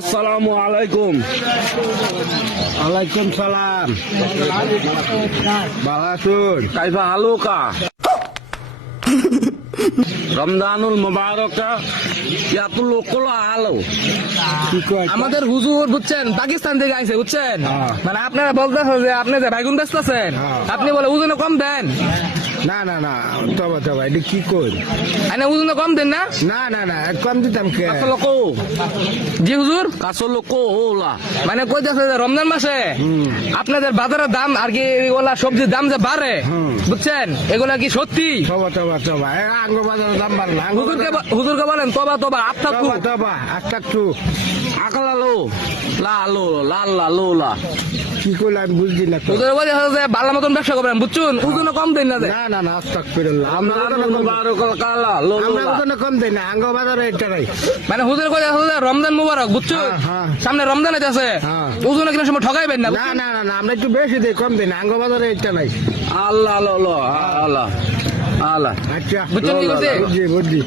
আসসালামু আলাইকুম। ওয়ালাইকুম সালাম। ভালো আছুন? কাইফা হালুকা রমজানুল মুবারকা ইয়াতুল কোলা আলো। কি কয়? আমাদের হুজুর বুঝছেন পাকিস্তান থেকে আইছে বুঝছেন, হ্যাঁ। মানে আপনারা বলতেছেন যে আপনি যে বাইগুন বেচতেছেন, হ্যাঁ। আপনি বলে ওজনে কম দেন। না না না, তবা তবা এটা কি কই? আইনা ওজনে কম দেন না? না না না, কম দিতাম কে? কাসলো কো জি হুজুর, কাসলো কো ওলা। মানে কইতেছে যে রমজান মাসে আপনাদের বাজারের দাম আর কি এগুলা সবজির দাম যে বাড়ে বুঝছেন, এগুলা কি সত্যি? তবা তবা তবা, আঙ্গ বাজারের দাম বাড়ে না। হুজুরকে বলেন তবা তবা আপনার তবা তবা, একটা একটু আকলালো লা আলো লাল লালো লা। কি করলে আমি বুঝছি না তো। হুজুর বলে যে ভালো মতন ব্যবসা করবেন বুঝছেন, ওজনে কম দেন না যে। না না না, আস্তাগফিরুল্লাহ। আমরা রমজানুল মুবারকা কালা লো আমরা লা। ওখানে কম দেই না, আঙ্গ বাজারে এটা নাই। মানে হুজুর কইছে যে রমজান মুবারক বুঝছো, হ্যাঁ, হ্যাঁ। সামনে রমজান আছে, হ্যাঁ। ওজনে কিনা সময় ঠকাইবেন না না বুঝছেন? না না না, আমরা একটু বেশি দেই, কম দেই না, আঙ্গ বাজারে এটা নাই। আল্লাহ লো লো আল্লাহ আল্লাহ। আচ্ছা, বুঝছেন কি করছে? বুঝছি বুঝছি।